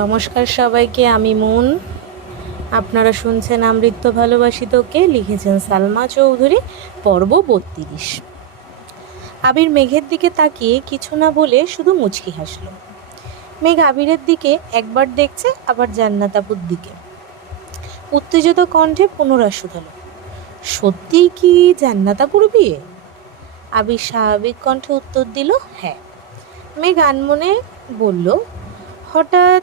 নমস্কার সবাইকে, আমি মুন। আপনারা শুনছেন আমৃত্য ভালোবাসি তোকে, লিখেছেন সালমা চৌধুরী, পর্ব ৩২। আবির মেঘের দিকে তাকিয়ে কিছু না বলে শুধু মুচকি হাসল। মেঘ আবিরের দিকে একবার দেখছে, আবার জান্নাত আপুর দিকে। উত্তেজিত কণ্ঠে পুনরায় শুধালো, সত্যিই কি জান্নাত আপুর বিয়ে? আবির স্বাভাবিক কণ্ঠে উত্তর দিল, হ্যাঁ। মেঘ আনমনে বলল, হঠাৎ?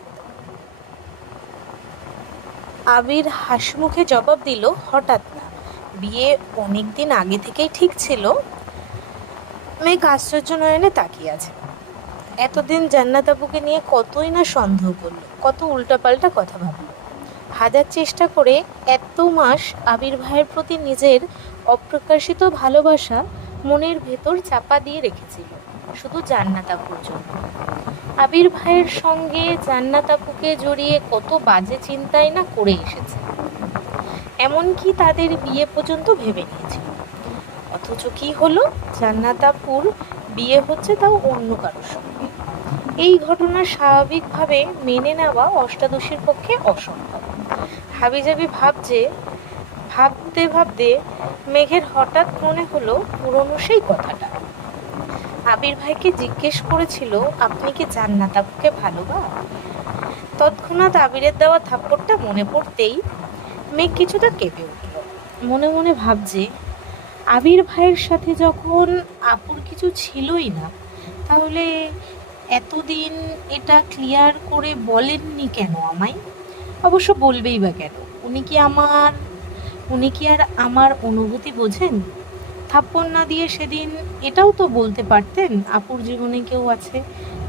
আবির হাসিমুখে জবাব দিল, হঠাৎ না, বিয়ে অনেক দিন আগে থেকেই ঠিক ছিল। মেঘ আশ্চর্য নয়নে তাকিয়ে আছে। এতদিন জান্নাত আপুকে নিয়ে কতই না সন্দেহ করলো, কত উল্টাপাল্টা কথা ভাবলো। হাজার চেষ্টা করে এত মাস আবির ভাইয়ের প্রতি নিজের অপ্রকাশিত ভালোবাসা মনের ভেতর চাপা দিয়ে রেখেছিল শুধু জান্নাত আপুর জন্য। আবির ভাইয়ের সঙ্গে জান্নাত আপুকে জড়িয়ে কত বাজে চিন্তাই না করে এসেছে, এমনকি তাদের বিয়ে পর্যন্ত ভেবে নিয়েছিল। অথচ কি হলো, জান্নাত আপুর বিয়ে হচ্ছে, তাও অন্য কারোর সঙ্গে। এই ঘটনা স্বাভাবিকভাবে মেনে নেওয়া অষ্টাদশীর পক্ষে অসম্ভব। হাবিজাবি ভাবতে ভাবতে মেঘের হঠাৎ মনে হলো পুরনো সেই কথাটা। আবির ভাইকে জিজ্ঞেস করেছিল, আপনি কি জান্নাত আপুকে ভালোবাসেন? তৎক্ষণাৎ আবিরের দেওয়া থাপ্পড়টা মনে পড়তেই মেঘ কিছুটা কেঁপে উঠল। মনে মনে ভাবছে, আবির ভাইয়ের সাথে যখন আপুর কিছু ছিলই না, তাহলে এতদিন এটা ক্লিয়ার করে বলেননি কেন আমায়? অবশ্য বলবেই বা কেন? উনি কি আর আমার অনুভূতি বোঝেন? থাপ্পড় না দিয়ে সেদিন এটাও তো বলতে পারতেন আপুর জীবনে কেউ আছে,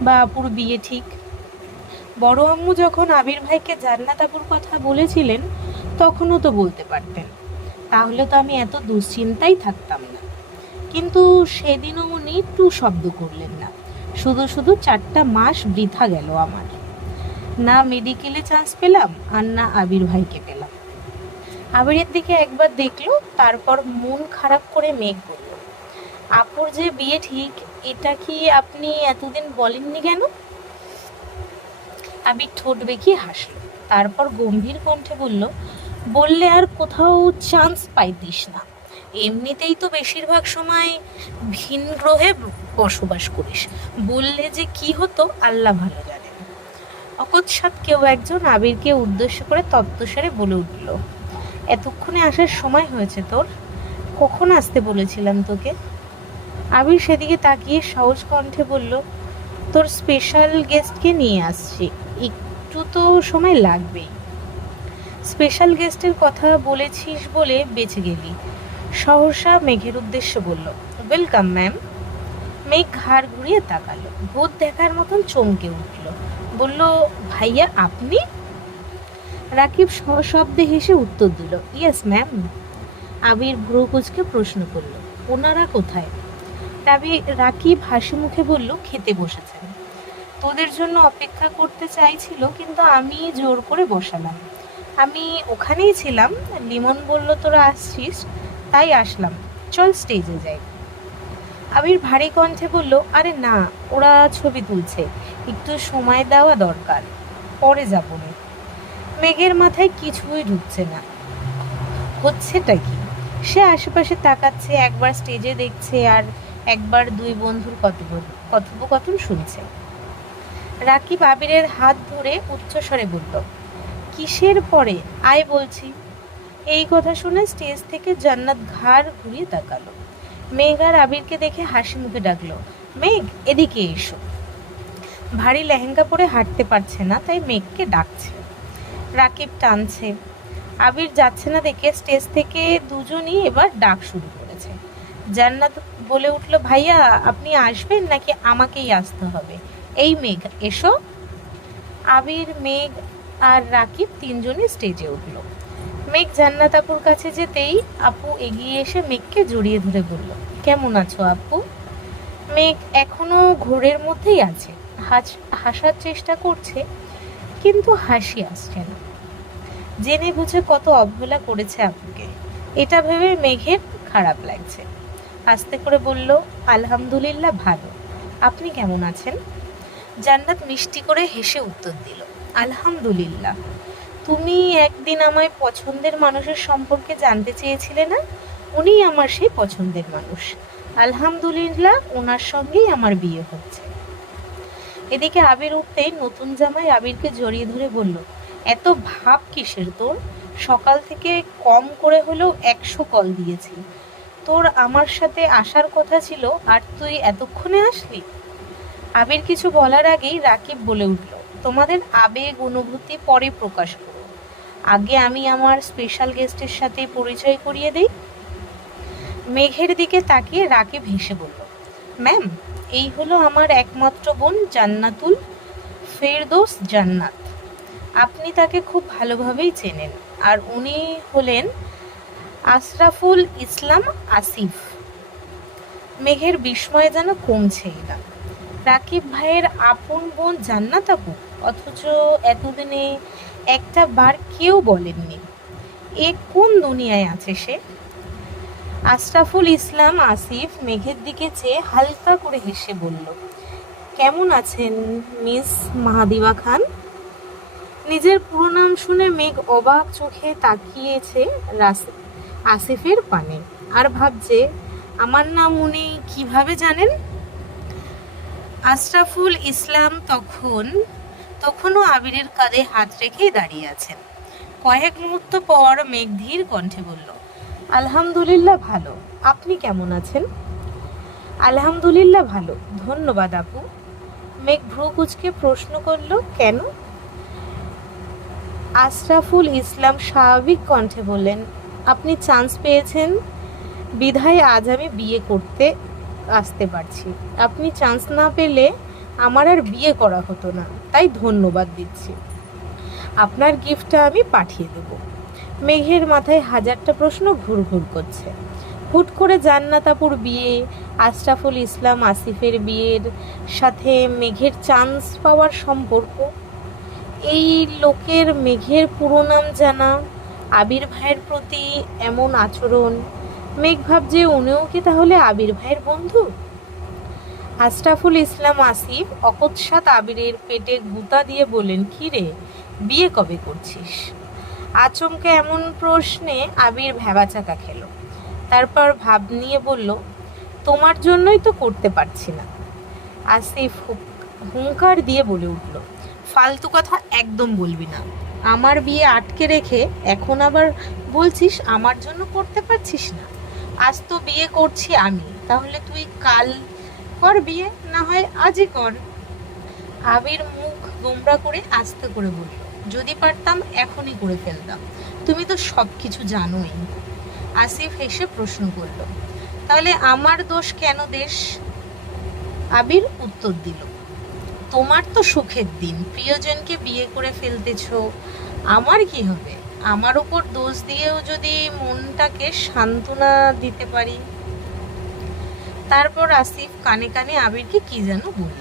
বা আপুর বিয়ে ঠিক। বড় আম্মু যখন আবির ভাইকে জান্নাত আপুর কথা বলেছিলেন, তখনও তো বলতে পারতেন, তাহলে তো আমি এত দুশ্চিন্তাই থাকতাম না। কিন্তু সেদিনও উনি টু শব্দ করলেন না। শুধু শুধু 4টা মাস বৃথা গেল আমার। না মেডিকেলে চান্স পেলাম, আর না আবির ভাইকে পেলাম। আবিরের দিকে একবার দেখলো, তারপর মন খারাপ করে মেঘ বলল, আপুর যে বিয়ে ঠিক, এটা কি আপনি এতদিন বলেননি কেন? আবির ঠোঁট বেঁকিয়ে হাসল, তারপর গম্ভীর কণ্ঠে বলল, বললে আর কোথাও চান্স পাইতিস না। এমনিতেই তো বেশিরভাগ সময় ভিন গ্রহে বসবাস করিস, বললে যে কি হতো আল্লাহ ভালো জানেন। অকস্মাৎ কেউ একজন আবিরকে উদ্দেশ্য করে তপ্তস্বরে বলে উঠল, এতক্ষণে আসার সময় হয়েছে তোর? কখন আসতে বলেছিলাম তোকে? আবির সেদিকে তাকিয়ে সহজ কণ্ঠে বলল, তোর স্পেশাল গেস্টকে নিয়ে আসছি, একটু তো সময় লাগবেই। স্পেশাল গেস্টের কথা বলেছিস বলে বেঁচে গেলি। সহসা মেঘের উদ্দেশ্যে বলল, ওয়েলকাম ম্যাম। মেঘ ঘাড় ঘুরিয়ে তাকালো, ভূত দেখার মতন চমকে উঠল, বলল, ভাইয়া আপনি? রাকিব সশব্দে হেসে উত্তর দিল, ইয়েস ম্যাম। আবির ভ্রু কুঁচকে প্রশ্ন করল, ওনারা কোথায়? রাকিব হাসি মুখে বলল, খেতে বসেছেন, তোদের জন্য অপেক্ষা করতে চাইছিল, কিন্তু আমি জোর করে বসালাম। আমি ওখানেই ছিলাম, লিমন বলল তোরা আসছিস, তাই আসলাম, চল স্টেজে যাই। আবির ভারী কণ্ঠে বলল, আরে না, ওরা ছবি তুলছে, একটু সময় দেওয়া দরকার, পরে যাবো না। মেঘের মাথায় কিছুই ঢুকছে না, হচ্ছেটা কি? সে আশেপাশে তাকাচ্ছে, একবার স্টেজে দেখছে, আর একবার দুই বন্ধুর কথোপকথন শুনছে। রাকিব আবিরের হাত ধরে উচ্চস্বরে বলল, কিসের পরে? আয় বলছি। এই কথা শুনে স্টেজ থেকে জান্নাত ঘাড় ঘুরিয়ে তাকালো। মেঘ আর আবিরকে দেখে হাসি মুখে ডাকলো, মেঘ এদিকে এসো। ভারী লেহেঙ্গা পরে হাঁটতে পারছে না, তাই মেঘকে ডাকছে। রাকিব টানছে। আবির যাচ্ছে না দেখে স্টেজ থেকে দুজনই এবার ডাক শুরু করেছে। জান্নাত বলে উঠল, ভাইয়া আপনি আসবেন নাকি আমাকেই আসতে হবে? এই মেঘ এসো। আবির, মেঘ আর রাকিব তিনজনই স্টেজে উঠল। মেঘ জান্নাত আপুর কাছে যেতেই আপু এগিয়ে এসে মেঘকে জড়িয়ে ধরে বলল, কেমন আছো আপু? মেঘ এখনো ঘোরের মধ্যেই আছে, হাসার চেষ্টা করছে, কিন্তু হাসি আসছে না। জেনে বুঝে কত অবহেলা করেছে আপুকে, এটা ভেবে মেঘের খারাপ লাগছে। আস্তে করে বলল, আলহামদুলিল্লাহ ভালো, আপনি কেমন আছেন? জান্নাত মিষ্টি করে হেসে উত্তর দিল, আলহামদুলিল্লাহ। তুমি একদিন আমায় পছন্দের মানুষের সম্পর্কে জানতে চেয়েছিলে না? উনিই আমার সেই পছন্দের মানুষ। আলহামদুলিল্লাহ, ওনার সঙ্গেই আমার বিয়ে হচ্ছে। এদিকে আবির উঠতেই নতুন জামাই আবিরকে জড়িয়ে ধরে বলল, এত ভাব কিসের তোর? সকাল থেকে কম করে হলেও 100 কল দিয়েছি। তোর আমার সাথে আসার কথা ছিল, আর তুই এতক্ষণে আসলি? আবির কিছু বলার আগেই রাকিব বলে উঠল, তোমাদের আবেগ অনুভূতি পরে প্রকাশ করো, আগে আমি আমার স্পেশাল গেস্টের সাথে পরিচয় করিয়ে দেই। মেঘের দিকে তাকিয়ে রাকিব হেসে বলল, ম্যাম, এই হলো আমার একমাত্র বোন জান্নাতুল ফেরদৌস জান্নাত। আপনি তাকে খুব ভালোভাবেই চেনেন। আর উনি হলেন আশরাফুল ইসলাম আসিফ। মেঘের বিস্ময়ে যেন কমছেই না। রাকিব ভাইয়ের আপন বোন জান্নাত আপু, অথচ এতদিনে একটা বার কেউ বলেননি। এ কোন দুনিয়ায় আছে সে? আশরাফুল ইসলাম আসিফ মেঘের দিকে চেয়ে হালকা করে হেসে বলল, কেমন আছেন মিস মাহাদিবা খান? নিজের পুরো নাম শুনে মেঘ অবাক চোখে তাকিয়েছে আসিফের পানে, আর ভাবছে, আমার নাম উনি কিভাবে জানেন? আশরাফুল ইসলাম তখনও আবিরের কাঁধে হাত রেখেই দাঁড়িয়ে আছেন। কয়েক মুহূর্ত পর মেঘ ধীর কণ্ঠে বলল, আলহামদুলিল্লাহ ভালো। আপনি কেমন আছেন? আলহামদুলিল্লাহ ভালো, ধন্যবাদ আপু। মেঘ ভ্রু কুঁচকে প্রশ্ন করল, কেন? আশরাফুল ইসলাম স্বাভাবিক কণ্ঠে বললেন, আপনি চান্স পেয়েছেন বিধায় আজ আমি বিয়ে করতে আসতে পারছি। আপনি চান্স না পেলে আমার আর বিয়ে করা হতো না, তাই ধন্যবাদ দিচ্ছি। আপনার গিফটটা আমি পাঠিয়ে দেব। মেঘের মাথায় হাজারটা প্রশ্ন ঘুরঘুর করছে। হুট করে জান্নাত আপুর বিয়ে, আশরাফুল ইসলাম আসিফের বিয়ের সাথে মেঘের চান্স পাওয়ার সম্পর্ক, এই লোকের মেঘের পুরো নাম জানা, আবির ভাইয়ের প্রতি এমন আচরণ। মেঘ ভাবছে, উনিও কি তাহলে আবির ভাইয়ের বন্ধু? আশরাফুল ইসলাম আসিফ অকস্মাৎ আবিরের পেটে গুঁতা দিয়ে বলেন, কি রে, বিয়ে কবে করছিস? আচমকে এমন প্রশ্নে আবির ভ্যাবাচাকা খেল। তারপর ভাব নিয়ে বলল, তোমার জন্যই তো করতে পারছি না। আসিফ হুঙ্কার দিয়ে বলে উঠল, ফালতু কথা একদম বলবি না। আমার বিয়ে আটকে রেখে এখন আবার বলছিস আমার জন্য করতে পারছিস না? আজ তো বিয়ে করছি আমি, তাহলে তুই কাল কর বিয়ে, না হয় আজই কর। আবির মুখ গোমরা করে আস্তে করে বলল, যদি পারতাম এখনই করে ফেলতাম, তুমি তো সব কিছু জানোই। আসিফ হেসে প্রশ্ন করল, তাহলে আমার দোষ কেন দেশ? আবির উত্তর দিল, তোমার তো সুখের দিন, প্রিয়জনকে বিয়ে করে ফেলতেছ, আমার কি হবে? আমার উপর দোষ দিয়েও যদি মনটাকে সান্ত্বনা দিতে পারি। তারপর আসিফ কানে কানে আবিরকে কি যেন বলল।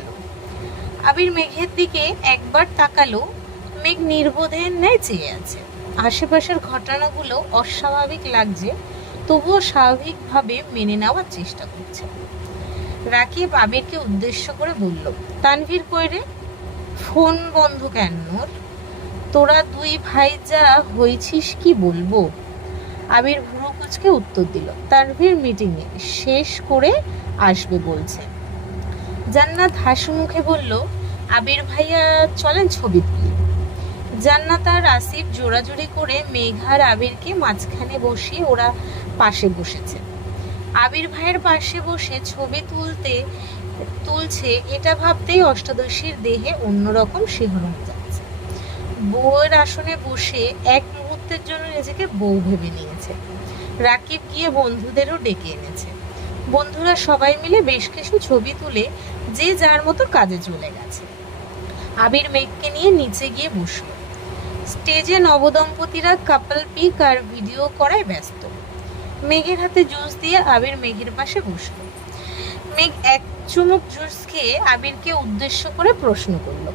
আবির মেঘের দিকে একবার তাকালো। মেঘ নির্বোধের ন্যায় চেয়ে আছে। আশেপাশের ঘটনাগুলো অস্বাভাবিক লাগছে, তবুও স্বাভাবিকভাবে মেনে নেওয়ার চেষ্টা করছে। রাকিব আবিরকে উদ্দেশ্য করে বলল, তানভীর কই রে? ফোন বন্ধ কেন ওর? তোরা দুই ভাই যা হয়েছিস কি বলবো? আবির ভুরু কুঁচকে উত্তর দিল, তানভীর মিটিংয়ে শেষ করে আসবে বলছে। জান্নাত হাসি মুখে বলল, আবির ভাইয়া চলেন ছবি তুলি। জান্নাত আর আসিফ জোড়াজুড়ি করে মেঘার আবিরকে মাঝখানে বসিয়ে ওরা পাশে বসেছে। আবির ভাইয়ের পাশে বসে ছবি তুলছে, এটা ভাবতেই অষ্টাদশীর দেহে অন্যরকম শিহরণ যাচ্ছে। বউয়ের আসনে বসে এক মুহূর্তের জন্য নিজেকে বউ ভেবে নিয়েছে। রাকিব গিয়ে বন্ধুদেরও ডেকে এনেছে। বন্ধুরা সবাই মিলে বেশ কিছু ছবি তুলে যে যার মতো কাজে চলে গেছে। আবির মেঘকে নিয়ে নিচে গিয়ে বসল। স্টেজে নবদম্পতিরা কাপল পিক আর ভিডিও করায় ব্যস্ত। মেঘের হাতে জুস দিয়ে আবির মেঘের পাশে বসল। মেঘ এক চুমুক জুস খেয়ে আবিরকে উদ্দেশ্য করে প্রশ্ন করল,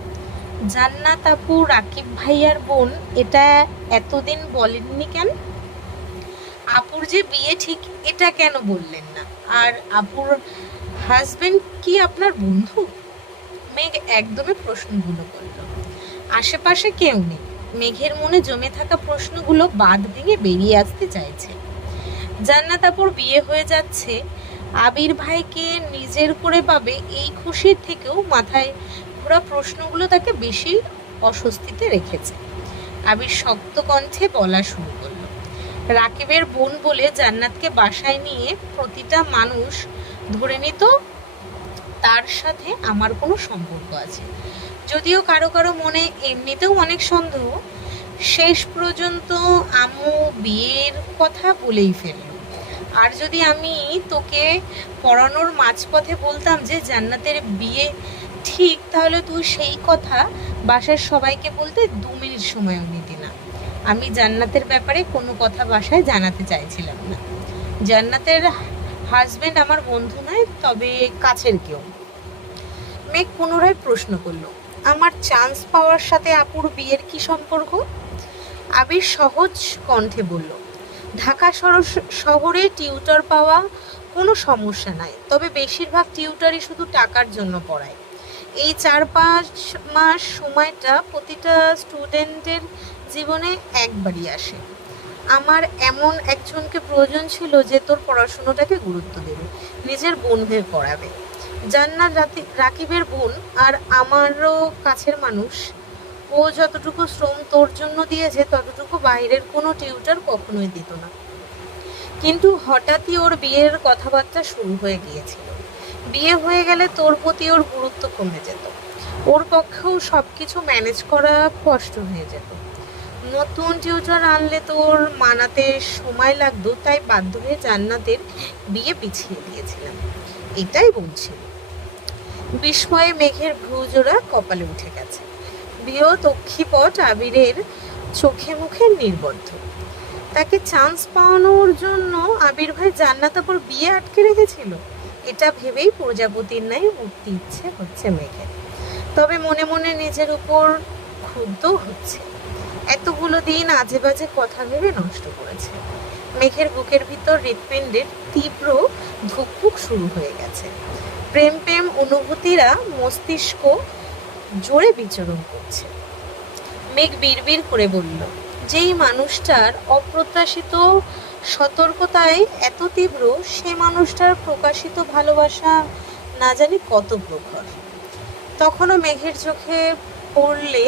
জান্নাত আপু রাকিব ভাইয়ার বোন, এটা এতদিন বলেননি কেন? আপুর যে বিয়ে ঠিক, এটা কেন বললেন না? আর আপুর হাজবেন্ড কি আপনার বন্ধু? মেঘ একদমই প্রশ্নগুলো করল। আশেপাশে কেউ নেই। মেঘের মনে জমে থাকা প্রশ্নগুলো বাঁধ ভেঙে বেরিয়ে আসতে চাইছে। জান্নাত আপুর বিয়ে হয়ে যাচ্ছে, আবির ভাইকে নিজের করে পাবে, এই খুশির থেকেও মাথায় ঘোরা প্রশ্নগুলো তাকে বেশি অস্বস্তিতে রেখেছে। আবির শক্ত কণ্ঠে বলা শুরু করলো, রাকিবের বোন বলে জান্নাতকে বাসায় নিয়ে প্রতিটা মানুষ ধরে নিত তার সাথে আমার কোনো সম্পর্ক আছে। যদিও কারো কারো মনে এমনিতেও অনেক সন্দেহ, শেষ পর্যন্ত আম্মু বিয়ের কথা বলেই ফেলল। আর যদি আমি তোকে পড়ানোর মাঝপথে বলতাম যে জান্নাতের বিয়ে ঠিক, তাহলে তুই সেই কথা বাসার সবাইকে বলতে 2 মিনিট সময়ও নিতি না। আমি জান্নাতের ব্যাপারে কোনো কথা বাসায় জানাতে চাইছিলাম না। জান্নাতের হাজবেন্ড আমার বন্ধু নয়, তবে কাছের কেউ। মেঘ পুনরায় প্রশ্ন করলো, আমার চান্স পাওয়ার সাথে আপুর বিয়ের কি সম্পর্ক? আবির সহজ কণ্ঠে বলল, ঢাকা শহরে টিউটর পাওয়া কোনো সমস্যা নাই, তবে বেশিরভাগ টিউটরই শুধু টাকার জন্য পড়ায়। এই 4-5 মাস সময়টা প্রতিটা স্টুডেন্টের জীবনে একবারই আসে। আমার এমন একজনকে প্রয়োজন ছিল যে তোর পড়াশুনোটাকে গুরুত্ব দেবে, নিজের বোন ভেবে পড়াবে। জান্নাত রাকিবের বোন আর আমারও কাছের মানুষ। ও যতটুকু শ্রম তোর জন্য দিয়েছে ততটুকু বাইরের কোনো টিউটর কখনোই দিত না। কিন্তু হঠাৎই ওর বিয়ের কথাবার্তা শুরু হয়ে গিয়েছিল। বিয়ে হয়ে গেলে তোর প্রতি ওর গুরুত্ব কমে যেত, ওর পক্ষেও সব কিছু ম্যানেজ করা কষ্ট হয়ে যেত। নতুন টিউটর আনলে তোর মানাতে সময় লাগতো, তাই বাধ্য হয়ে জান্নাতের বিয়ে পিছিয়ে দিয়েছিলাম, এটাই বলছি। বিস্ময়ে মেঘের ভ্রুজোড়া কপালে উঠে গেছে। বৃহৎ অক্ষিপট আবিরের চোখে মুখে নির্বদ্ধ। তাকে চান্স পাওয়ানোর জন্য আবির ভাই জান্নাত আপুর বিয়ে আটকে রেখেছিল, এটা ভেবেই প্রজাপতির ন্যায় উঠতে ইচ্ছে হচ্ছে মেঘের। তবে মনে মনে নিজের উপর ক্ষুব্ধ হচ্ছে, এতগুলো দিন আজে বাজে কথা ভেবে নষ্ট করেছে। মেঘের বুকের ভিতর হৃৎপিণ্ডের তীব্র ধুকপুক শুরু হয়ে গেছে। প্রেম প্রেম অনুভূতিরা মস্তিষ্ক জোরে বিচরণ করছে। মেঘ বিড়বিড় করে বলল, যেই মানুষটার অপ্রত্যাশিত সতর্কতায় এত তীব্র, সে মানুষটার প্রকাশিত ভালোবাসা না জানি কত প্রখর। তখনও মেঘের চোখে পড়লে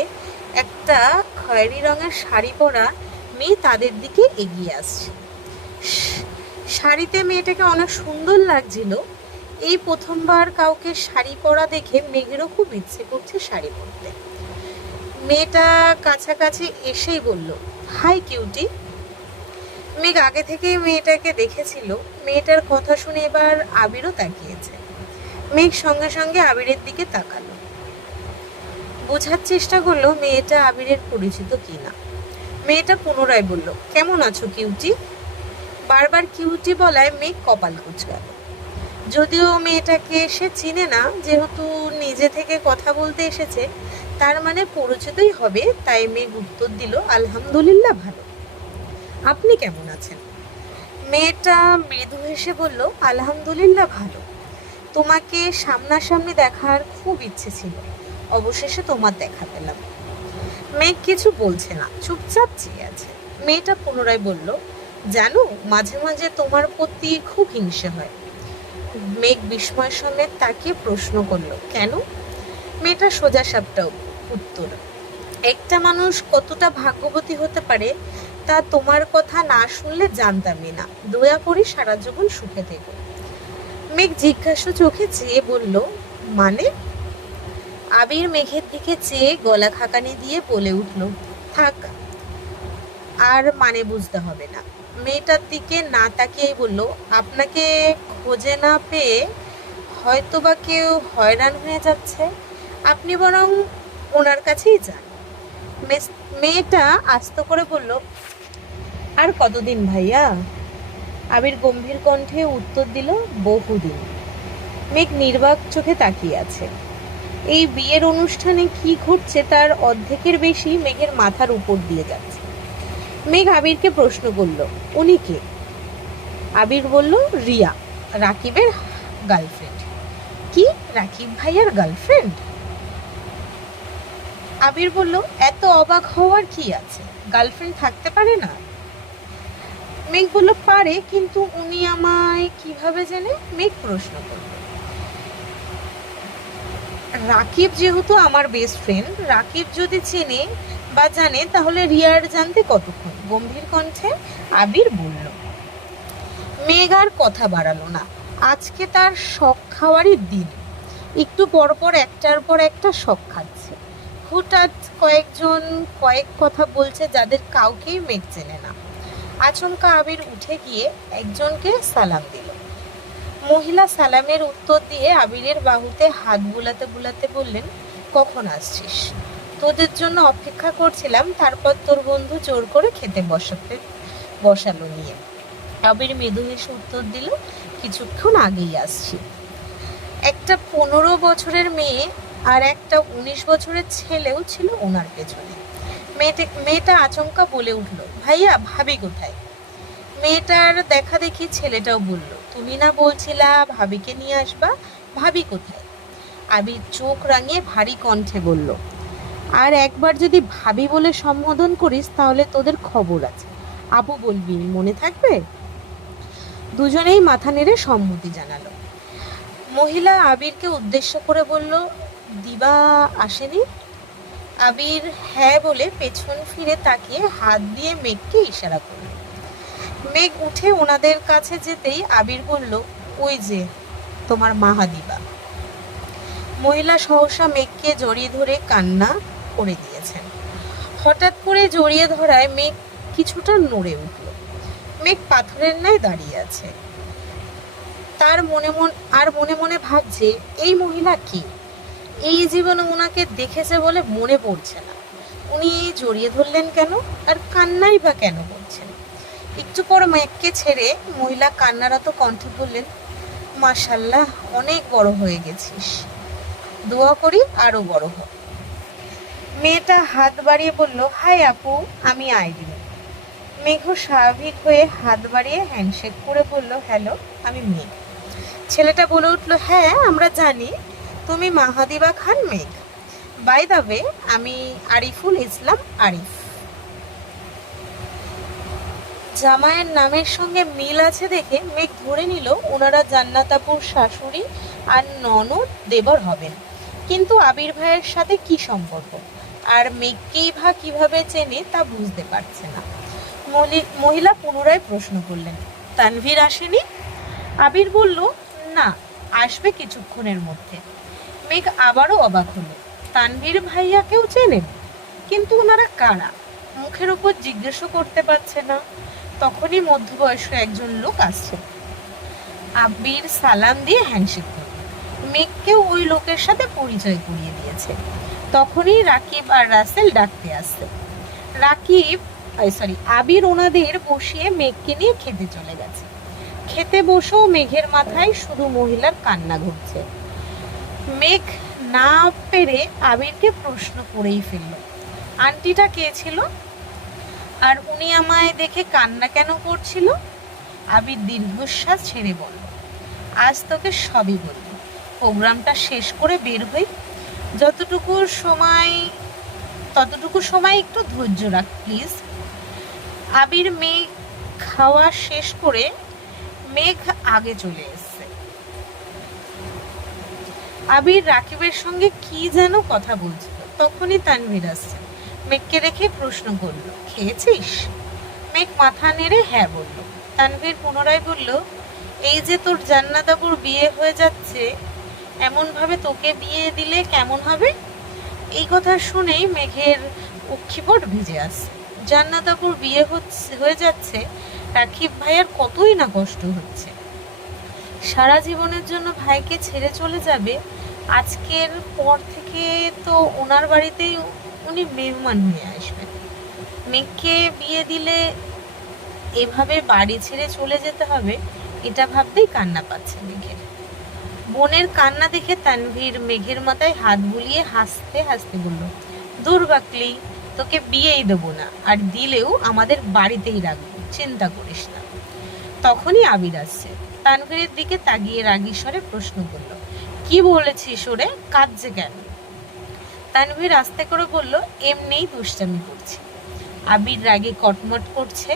একটা খয়েরি রঙের শাড়ি পরা মেয়ে তাদের দিকে এগিয়ে আসছে। শাড়িতে মেয়েটাকে অনেক সুন্দর লাগছিল। এই প্রথমবার কাউকে শাড়ি পরা দেখে মেঘেরও খুব ইচ্ছে করছে শাড়ি পরতে। মেয়েটা কাছাকাছি এসেই বলল, হাই কিউটি। মেঘ আগে থেকেই মেয়েটাকে দেখেছিল। মেয়েটার কথা শুনে এবার আবিরও তাকিয়েছে। মেঘ সঙ্গে সঙ্গে আবিরের দিকে তাকালো, বোঝার চেষ্টা করলো মেয়েটা আবিরের পরিচিত কিনা। মেয়েটা পুনরায় বলল, কেমন আছো কিউটি? বারবার কিউটি বলায় মেঘ কপাল কুঁচকাল। যদিও মেয়েটাকে সে চিনে না, যেহেতু নিজে থেকে কথা বলতে এসেছে তার মানে পরিচিতই হবে, তাই মেঘ উত্তর দিল, আলহামদুলিল্লাহ ভালো। আপনি কেমন আছেন? মেয়েটা মৃদু হেসে বলল, আলহামদুলিল্লাহ ভালো। তোমাকে সামনাসামনি দেখার খুব ইচ্ছে ছিল, অবশেষে তোমার দেখা পেলাম। মেঘ কিছু বলছে না, চুপচাপ চেয়ে আছে। মেয়েটা পুনরায় বলল, জানো মাঝে মাঝে তোমার প্রতি খুব হিংসে হয়। মেঘ বিস্ময়ের সঙ্গে তাকিয়ে প্রশ্ন করলো, কেন? মেয়েটা সোজা সাপটা উত্তর, একটা মানুষ কতটা ভাগ্যবতী হতে পারে তা তোমার কথা না শুনলে জানতামই না। দয়া করি সারা জীবন সুখে থেকো। মেঘ জিজ্ঞাসা চোখে চেয়ে বলল, মানে? আবির মেঘের দিকে চেয়ে গলা খাকানি দিয়ে বলে উঠল, থাক, আর মানে বুঝতে হবে না। মেয়েটার দিকে না তাকিয়েই বলল, আপনাকে খোঁজে না পেয়ে হয়তোবা কেউ হয়রান হয়ে যাচ্ছে, আপনি বরং ওনার কাছেই যান। মেয়েটা আস্ত করে বলল, আর কতদিন ভাইয়া? আবির গম্ভীর কণ্ঠে উত্তর দিল, বহুদিন। মেঘ নির্বাক চোখে তাকিয়ে আছে। এই বিয়ের অনুষ্ঠানে কি ঘটছে তার অর্ধেকের বেশি মেঘের মাথার উপর দিয়ে যাচ্ছে। মেঘ আবিরকে প্রশ্ন করল, উনি কে? আবির বলল, রিয়া, রাকিবের গার্লফ্রেন্ড। কি, রাকিব ভাইয়ার গার্লফ্রেন্ড? আবির বলল, এত অবাক হওয়ার কি আছে, গার্লফ্রেন্ড থাকতে পারে না? মেঘ বলল, পারে, কিন্তু উনি আমায় কিভাবে জেনে? মেঘ প্রশ্ন করল। রাকিব যেহেতু আমার বেস্ট ফ্রেন্ড, রাকিব যদি চেনে বা জানে তাহলে রিয়ার জানতে কতক্ষণ? গম্ভীর কণ্ঠে আবির বলল। মেঘ আর কথা বাড়ালো না। আজকে তার শখ খাওয়ারই দিন। একটু পর পর একটার পর একটা শখ খাচ্ছে। হঠাৎ কয়েকজন কয়েক কথা বলছে যাদের কাউকেই মেঘ চেনে না। আচমকা আবির উঠে গিয়ে একজনকে সালাম দিল। মহিলা সালামের উত্তর দিয়ে আবিরের বাহুতে হাত বুলাতে বুলাতে বললেন, কখন আসছিস? তোদের জন্য অপেক্ষা করছিলাম, তারপর তোর বন্ধু জোর করে খেতে বসালো নিয়ে। আবির মৃদু হেসে উত্তর দিল, কিছুক্ষণ আগেই আসছি। একটা 15 বছরের মেয়ে আর একটা 19 বছরের ছেলেও ছিল ওনার পেছনে। মেয়েটা আচমকা বলে উঠল, ভাইয়া, ভাবি কোথায়? মেয়েটার দেখা দেখি ছেলেটাও বলল, তুমি না বলছিলা ভাবিকে নিয়ে আসবা, ভাবি কোথায়? আবির চোখ রাঙিয়ে ভারী কণ্ঠে বলল, আর একবার যদি ভাবি বলে সম্বোধন করিস তাহলে তোদের খবর আছে। আপু বলবি, মনে থাকবে? দুজনেই মাথা নেড়ে সম্মতি জানালো। মহিলা আবিরকে উদ্দেশ্য করে বলল, দিবা আসেনি? আবির হ্যাঁ বলে পেছন ফিরে তাকিয়ে হাত দিয়ে মেঘকে ইশারা করল। মেঘ উঠে ওনাদের কাছে যেতেই আবির বলল, ওই যে তোমার মাহাদিবা। মহিলা সহসা মেঘকে জড়িয়ে ধরে কান্না করে দিয়েছেন। হঠাৎ করে জড়িয়ে ধরায় মেঘ কিছুটা নড়ে উঠল। মেঘ পাথরের ন্যায় দাঁড়িয়ে আছে। তার মনে মনে ভাবছে, এই মহিলা কি? এই জীবনে ওনাকে দেখেছে বলে মনে পড়ছে না। উনি জড়িয়ে ধরলেন কেন, আর কান্নাই বা কেন করছেন? একটু পর মেঘকে ছেড়ে মহিলা কান্নারত কণ্ঠে বললেন, মাশাল্লাহ, অনেক বড় হয়ে গেছিস, দোয়া করি আরো বড় হ। মেয়েটা হাত বাড়িয়ে বলল, হাই আপু, আমি আইরিন। মেঘ স্বাভাবিক হয়ে হাত বাড়িয়ে হ্যান্ডশেক করে বলল, হ্যালো, আমি মেঘ। ছেলেটা বলে উঠল, হ্যাঁ আমরা জানি তুমি মাহাদিবা খান মেঘ। বাই দ্য ওয়ে, আমি আরিফুল ইসলাম আরিফ। জামাইয়ের নামের সঙ্গে মিল আছে দেখে মেঘ ধরে নিল ওনারা জান্নাতাপুর শাশুড়ি আর ননদ দেবর হবেন। কিন্তু আবির ভাইয়ের সাথে কি সম্পর্ক, আর মেঘকেই বা কিভাবে চেনে তা বুঝতে পারছে না। মহিলা পুনরায় প্রশ্ন করলেন, তানভীর আসেনি? আবির বলল, না, আসবে কিছুক্ষণের মধ্যে। মেঘ আবারও অবাক হলো, তানভীর ভাইয়াকেও চেনেন, কিন্তু ওনারা কারা? মুখের উপর জিজ্ঞেসও করতে পারছে না। তখনই মধ্যবয়স্ক একজন লোক আসছে। আবির সালাম দিয়ে হ্যান্ডশেক করল। মেঘকেও ওই লোকের সাথে পরিচয় করিয়ে দিয়েছে। তখনই রাকিব আর রাসেল ডাকতে আসছে। আবির ওনাদের বসিয়ে মেঘকে নিয়ে খেতে চলে গেছে। খেতে বসেও মেঘের মাথায় শুধু মহিলার কান্না ঘুরছে। মেঘ না পেরে আবিরকে প্রশ্ন করেই ফেলল, আন্টিটা কে ছিল, আর উনি আমায় দেখে কান্না কেন করছিল? আবির দীর্ঘশ্বাস ছেড়ে বলল, আজ তোকে সবই বলব। প্রোগ্রামটা শেষ করে বের হই। ততটুকু সময় একটু ধৈর্য রাখ প্লিজ। আবির মেঘ খাওয়া শেষ করে মেঘ আগে চলে এসছে। আবির রাকিবের সঙ্গে কি যেন কথা বলছিল। তখনই তানভীর আসছে। মেঘকে দেখে প্রশ্ন করল, খেয়েছিস? মেঘ মাথা নেড়ে হ্যাঁ বলল। তানভীর পুনরায় বলল, এই যে তোর জান্নাতাপুর বিয়ে হয়ে যাচ্ছে, এমনভাবে তোকে বিয়ে দিলে কেমন হবে? এই কথা শুনেই মেঘের অক্ষিপট ভিজে আসছে। জান্নাতাপুর বিয়ে হয়ে যাচ্ছে, রাকিব ভাইয়ের কতই না কষ্ট হচ্ছে। সারা জীবনের জন্য ভাইকে ছেড়ে চলে যাবে। আজকের পর থেকে তো ওনার বাড়িতেই উনি মেহমান হয়ে আসবেন। মেঘকে বিয়ে দিলে এভাবে বাড়ি ছেড়ে চলে যেতে হবে, এটা ভাবতেই কান্না পাচ্ছে মেঘের। বোনের কান্না দেখে তানভীর মেঘের মাথায় হাত বুলিয়ে হাসতে হাসতে বলল, দূর বাকলি, তোকে বিয়েই দেবো না, আর দিলেও আমাদের বাড়িতেই রাখবো, চিন্তা করিস না। তখনই আবির আসছে। তানভীরের দিকে তাকিয়ে রাগী স্বরে প্রশ্ন করল, কি বলেছিস ওরে, কাঁদছে কেন? তানভীর আস্তে করে বলল, এমনিই দুষ্টামি করছি। আবির রাগে কটমট করছে।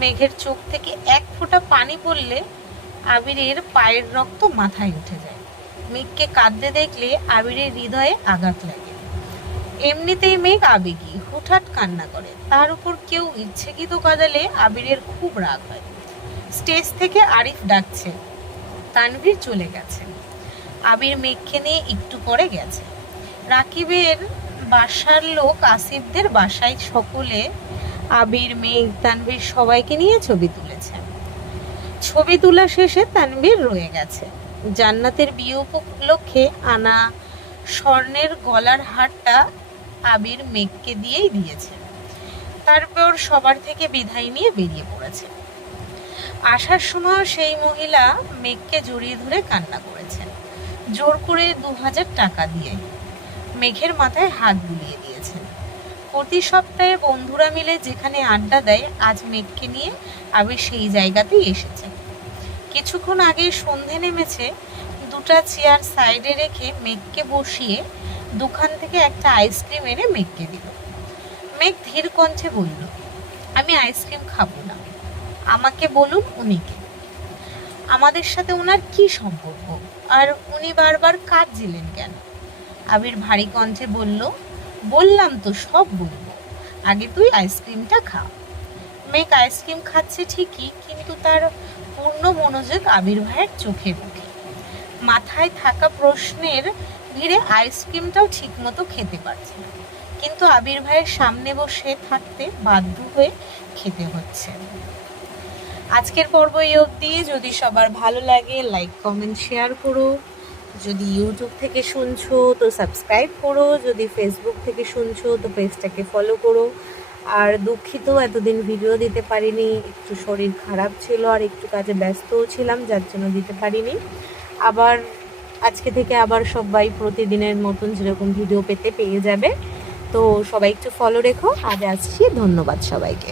মেঘের চোখ থেকে এক ফোঁটা পানি পড়লে আবিরের পায়ের রক্ত মাথায় উঠে যায়। মেঘকে কাঁদতে দেখলে আবিরের হৃদয়ে আঘাত লাগে। এমনিতেই মেঘ আবেগী, হুটহাট কান্না করে। তার উপর কেউ ইচ্ছেকৃত কাঁদালে আবিরের খুব রাগ হয়। স্টেজ থেকে আরিফ ডাকছে, তানভীর চলে গেছে। আবির মেঘকে নিয়ে একটু পরে গেছে। রাকিবের বাসার লোক আসিফদের বাসায় সকলে আবির, মেঘ, তানভীর সবাইকে নিয়ে ছবি তুলেছে। ছবি তোলা শেষে তানভীর রয়ে গেছে। জান্নাতের বিয়ে উপলক্ষে আনা স্বর্ণের গলার হারটা আবির মেঘকে দিয়েই দিয়েছে। তারপর সবার থেকে বিদায় নিয়ে বেরিয়ে পড়েছে। আসার সময় সেই মহিলা মেঘকে জড়িয়ে ধরে কান্না করেছেন, জোর করে 2000 টাকা দিয়ে মেঘের মাথায় হাত বুলিয়ে দিয়েছেন। প্রতি সপ্তাহে বন্ধুরা মিলে যেখানে আড্ডা দেয়, আজ মেঘকে নিয়ে আবির সেই জায়গাতেই এসেছে। কিছুক্ষণ আগে সন্ধে নেমেছে। দুটা চেয়ার সাইডে রেখে মেঘকে বসিয়ে দোকান থেকে একটা আইসক্রিম এনে মেঘকে দিল। মেঘ ধীর কণ্ঠে বলল, আমি আইসক্রিম খাবো না, আমাকে বলুন উনিকে। আমাদের সাথে ওনার কি সম্পর্ক, আর উনি বারবার কাঁদছিলেন কেন? আবির ভারী কণ্ঠে বলল, বললাম তো সব বলবো, আগে তুই আইসক্রিমটা খা। মেঘ আইসক্রিম খাচ্ছে ঠিকই, কিন্তু তার পূর্ণ মনোযোগ আবির ভাইয়ের চোখে মুখে। মাথায় থাকা প্রশ্নের ভিড়ে আইসক্রিমটাও ঠিকমতো খেতে পারছে না, কিন্তু আবির ভাইয়ের সামনে বসে থাকতে বাধ্য হয়ে খেতে হচ্ছে। আজকের পর্ব এই অবধি। যদি সবার ভালো লাগে লাইক, কমেন্ট, শেয়ার করো। যদি ইউটিউব থেকে শুনছো তো সাবস্ক্রাইব করো, যদি ফেসবুক থেকে শুনছো তো পেজটাকে ফলো করো। আর দুঃখিত এতদিন ভিডিও দিতে পারিনি, একটু শরীর খারাপ ছিল আর একটু কাজে ব্যস্তও ছিলাম, যার জন্য দিতে পারিনি। আবার আজকে থেকে আবার সবাই প্রতিদিনের মতন যেরকম ভিডিও পেয়ে যাবে। তো সবাই একটু ফলো রেখো। আজ আসছি, ধন্যবাদ সবাইকে।